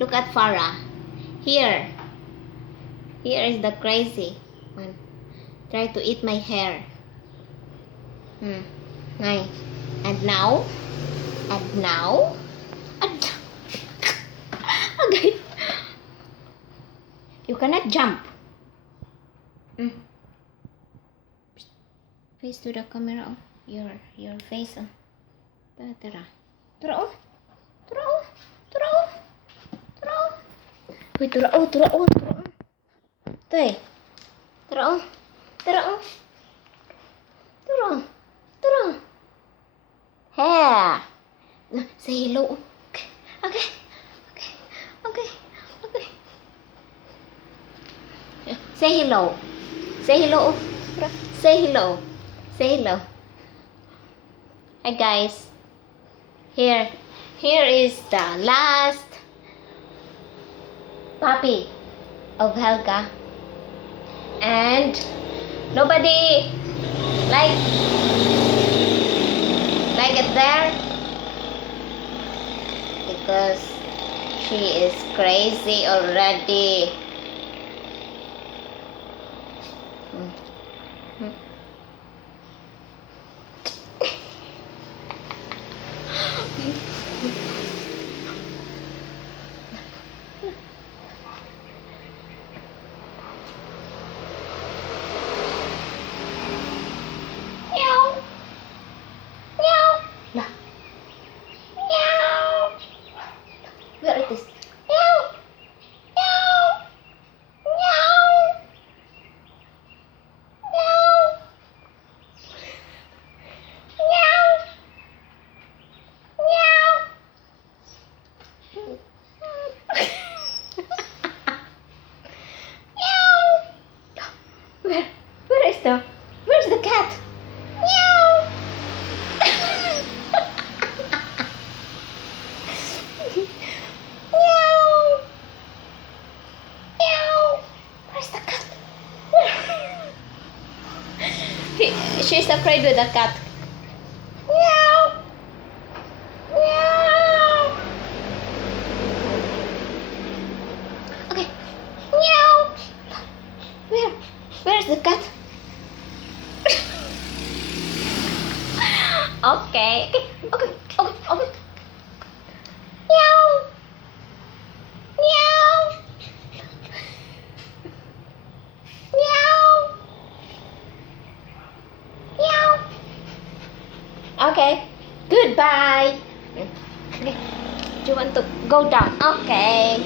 Look at Farah. Here. Here is the crazy one. Try to eat my hair. Nice. And now. Okay. You cannot jump. Face to the camera. Oh. Your face. Oh. Tara. Tara. Uy, tara. Tay. Tara. Hair. Say hello. Okay. Say hello. Say hello. Hi guys. Here is the last puppy of Helga. And nobody like it there because she is crazy already. Where it is? Where's the cat? Meow. Where's the cat? She's afraid with the cat. Meow. Okay. Meow. Where's the cat? Okay. Okay. Goodbye. Okay. Do you want to go down? Okay.